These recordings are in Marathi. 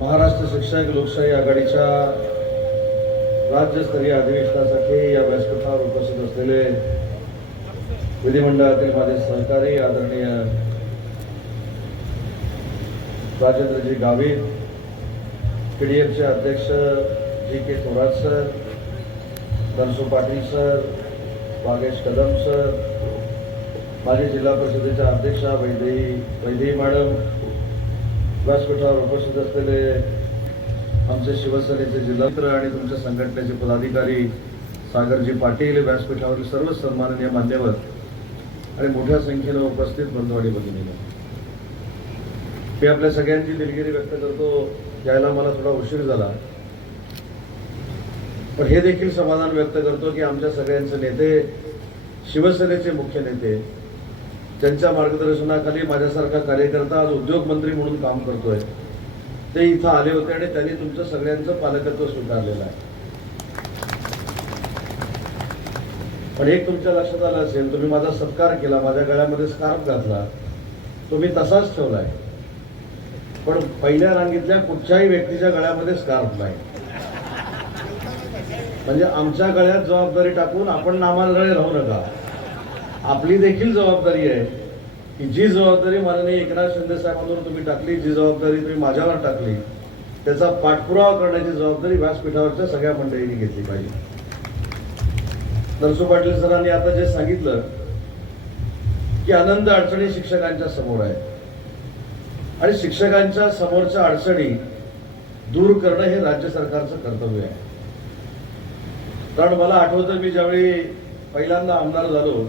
महाराष्ट्र शिक्षक लोकशाही आघाडीच्या राज्यस्तरीय अधिवेशनासाठी या व्यासपीठावर उपस्थित असलेले विधिमंडळातील माझे सहकारी आदरणीय राजेंद्रजी गावित पीडीएफचे अध्यक्ष G K Thorat sir Dhansu Patil sir Bagesh Kadam sir माजी जिल्हा परिषदेच्या अध्यक्षा वैदेही वैदेही मॅडम व्यासपीठावर उपस्थित असलेले आमचे शिवसेनेचे जिल्हात्र आणि तुमच्या संघटनेचे पदाधिकारी सागरजी पाटील व्यासपीठावरील सर्व सन्माननीय मान्यवर आणि मोठ्या संख्येनं उपस्थित बंधुवाडी भगिनीनं. मी आपल्या सगळ्यांची दिलगिरी व्यक्त करतो यायला मला थोडा उशीर झाला. पण हे देखील समाधान व्यक्त करतो की आमच्या सगळ्यांचे नेते शिवसेनेचे मुख्य नेते ज्यांच्या मार्गदर्शनाखाली माझ्यासारखा कार्यकर्ता आज उद्योगमंत्री म्हणून काम करतोय. ते इथं आले होते आणि त्यांनी तुमचं सगळ्यांचं पालकत्व स्वीकारलेलं आहे. पण एक तुमच्या लक्षात आलं असेल तुम्ही माझा सत्कार केला माझ्या गळ्यामध्ये स्कार्फ घातला. तो मी तसाच ठेवलाय. पण पहिल्या रांगेतल्या कुठच्याही व्यक्तीच्या गळ्यामध्ये स्कार्फ नाही. म्हणजे आमच्या गळ्यात जबाबदारी टाकून आपण नामांगळे राहू नका. आपली देखील जबाबदारी आहे की जी जबाबदारी माननीय एकनाथ शिंदे साहेबांवर तुम्ही टाकली जी जबाबदारी तुम्ही माझ्यावर टाकली त्याचा पाठपुरावा करण्याची जबाबदारी व्यासपीठावरच्या सगळ्या मंडळींनी घेतली पाहिजे. नरसू पाटील सरांनी आता जे सांगितलं की आनंद अडचणी शिक्षकांच्या समोर आहे आणि शिक्षकांच्या समोरच्या अडचणी दूर करणं हे राज्य सरकारचं कर्तव्य आहे. कारण मला आठवतं मी ज्यावेळी पहिल्यांदा आमदार झालो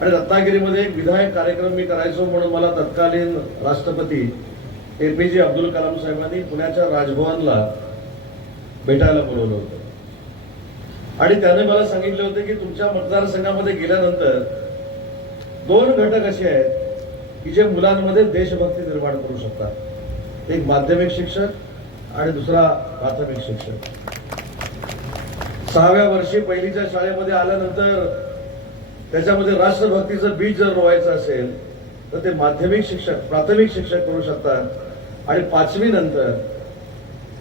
आणि रत्नागिरीमध्ये एक विधायक कार्यक्रम मी करायचो म्हणून मला तत्कालीन राष्ट्रपती ए पी जे अब्दुल कलाम साहेबांनी पुण्याच्या राजभवनला भेटायला बोलवलं होतं. आणि त्याने मला सांगितले होते की तुमच्या मतदारसंघामध्ये गेल्यानंतर दोन घटक असे आहेत की जे मुलांमध्ये देशभक्ती निर्माण करू शकतात. एक माध्यमिक शिक्षक आणि दुसरा प्राथमिक शिक्षक. सहाव्या वर्षी पहिलीच्या शाळेमध्ये आल्यानंतर त्याच्यामध्ये राष्ट्रभक्तीचं बीज जर रोवायचं असेल तर ते माध्यमिक शिक्षक प्राथमिक शिक्षक करू शकतात. आणि पाचवी नंतर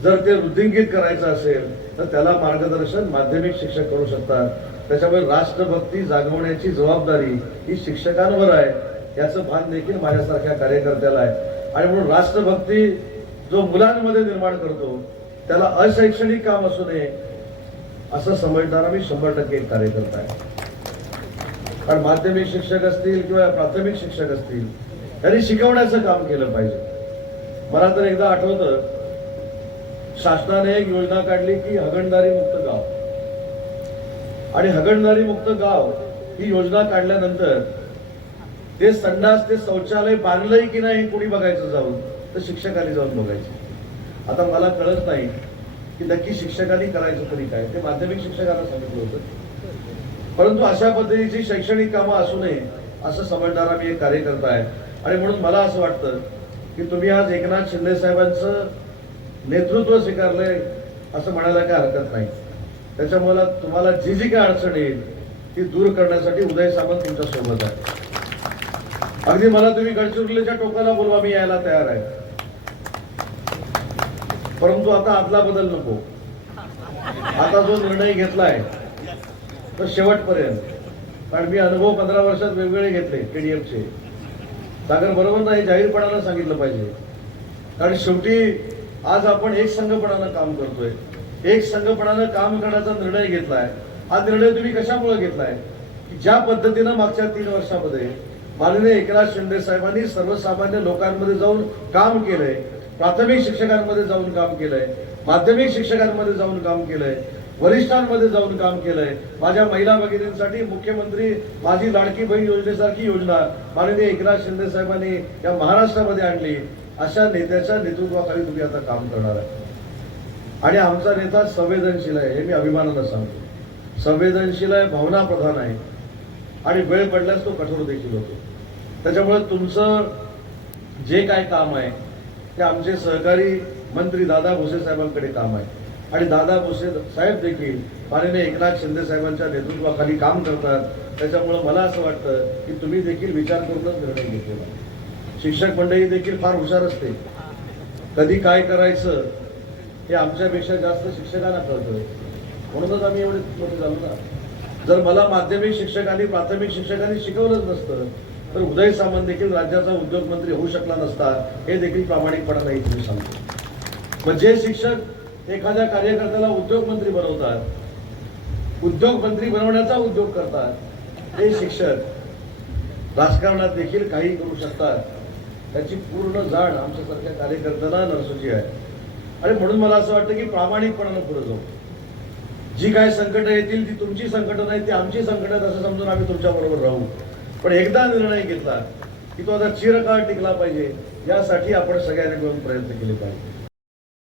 जर ते वृद्धिंगित करायचं असेल तर त्याला मार्गदर्शन माध्यमिक शिक्षक करू शकतात. त्याच्यामुळे राष्ट्रभक्ती जागवण्याची जबाबदारी ही शिक्षकांवर आहे. याचं भान देखील माझ्यासारख्या कार्यकर्त्याला आहे. आणि म्हणून राष्ट्रभक्ती जो मुलांमध्ये निर्माण करतो त्याला अशैक्षणिक काम असू नये असं समजणारा मी शंभर टक्के एक कार्यकर्ता आहे. कारण माध्यमिक शिक्षक असतील किंवा प्राथमिक शिक्षक असतील त्यांनी शिकवण्याचं काम केलं पाहिजे. मला तर एकदा आठवतं शासनाने एक योजना काढली की हगणदारी मुक्त गाव. आणि हगणदारी मुक्त गाव ही योजना काढल्यानंतर ते संडास ते शौचालय बांधलंय की नाही कुणी कोणी बघायचं जाऊन? तर शिक्षकांनी जाऊन बघायचं. आता मला कळत नाही की नक्की शिक्षकांनी करायचं तरी काय? ते माध्यमिक शिक्षकांना सांगितलं होतं. परंतु अशा पद्धतीची शैक्षणिक कामं असू नये असं समजणारा मी एक कार्यकर्ता आहे. आणि म्हणून मला असं वाटतं की तुम्ही आज एकनाथ शिंदे साहेबांचं नेतृत्व स्वीकारलंय असं म्हणायला काय हरकत नाही. त्याच्यामुळे तुम्हाला जी जी काय अडचण येईल ती दूर करण्यासाठी उदय सामंत तुमच्यासोबत आहे. अगदी मला तुम्ही गडचिरोलीच्या टोकाला बोलवा मी यायला तयार आहे. परंतु आता आदला बदल नको. आता जो निर्णय घेतलाय तर शेवटपर्यंत. कारण मी अनुभव पंधरा वर्षात वेगवेगळे घेतले केडीएफचे सागर बरोबर नाही जाहीरपणानं सांगितलं पाहिजे. कारण शेवटी आज आपण एक संघपणानं काम करतोय. एक संघपणानं काम करण्याचा निर्णय घेतलाय. हा निर्णय तुम्ही कशामुळे घेतलाय? की ज्या पद्धतीनं मागच्या तीन वर्षामध्ये माननीय एकनाथ शिंदे साहेबांनी सर्वसामान्य लोकांमध्ये जाऊन काम केलंय प्राथमिक शिक्षकांमध्ये जाऊन काम केलंय माध्यमिक शिक्षकांमध्ये जाऊन काम केलंय वरिष्ठांमध्ये जाऊन काम केलंय. माझ्या महिला भगिनींसाठी मुख्यमंत्री माझी लाडकी बहीण योजनेसारखी योजना माननीय एकनाथ शिंदे साहेबांनी या महाराष्ट्रामध्ये आणली. अशा नेत्याच्या नेतृत्वाखाली तुम्ही आता काम करणार आहे आणि आमचा नेता संवेदनशील आहे हे मी अभिमानानं सांगतो. संवेदनशील आहे भावना प्रधान आहे. आणि वेळ पडल्यास तो कठोर देखील होतो. त्याच्यामुळे तुमचं जे काय काम आहे ते आमचे सहकारी मंत्री दादा भुसे साहेबांकडे काम आहे. आणि दादा भुसे साहेब देखील माननीय एकनाथ शिंदे साहेबांच्या नेतृत्वाखाली काम करतात. त्याच्यामुळे मला असं वाटतं की तुम्ही देखील विचार करूनच निर्णय घेतलेला शिक्षक मंडळी देखील फार हुशार असते. कधी काय करायचं हे आमच्यापेक्षा जास्त शिक्षकांना कळतं. म्हणूनच आम्ही एवढे मोठे झालो ना. जर मला माध्यमिक शिक्षकांनी प्राथमिक शिक्षकांनी शिकवलंच नसतं तर उदय सामंत देखील राज्याचा उद्योगमंत्री होऊ शकला नसता हे देखील प्रामाणिकपणा नाही तुम्ही सांगतो. मग जे शिक्षक एखाद्या कार्यकर्त्याला उद्योगमंत्री बनवतात. उद्योगमंत्री बनवण्याचा उद्योग करतात. ते शिक्षक राजकारणात देखील काही करू शकतात. त्याची पूर्ण जाण आमच्यासारख्या कार्यकर्त्यांना नरसुची आहे. आणि म्हणून मला असं वाटतं की प्रामाणिकपणानं पुढे जाऊ. जी काय संकट येतील ती तुमची संकट नाही ती आमची संकट असं समजून आम्ही तुमच्याबरोबर राहू. पण एकदा निर्णय घेतला की तो आता चिरकाळ टिकला पाहिजे. यासाठी आपण सगळ्यांनी मिळून प्रयत्न केले पाहिजे.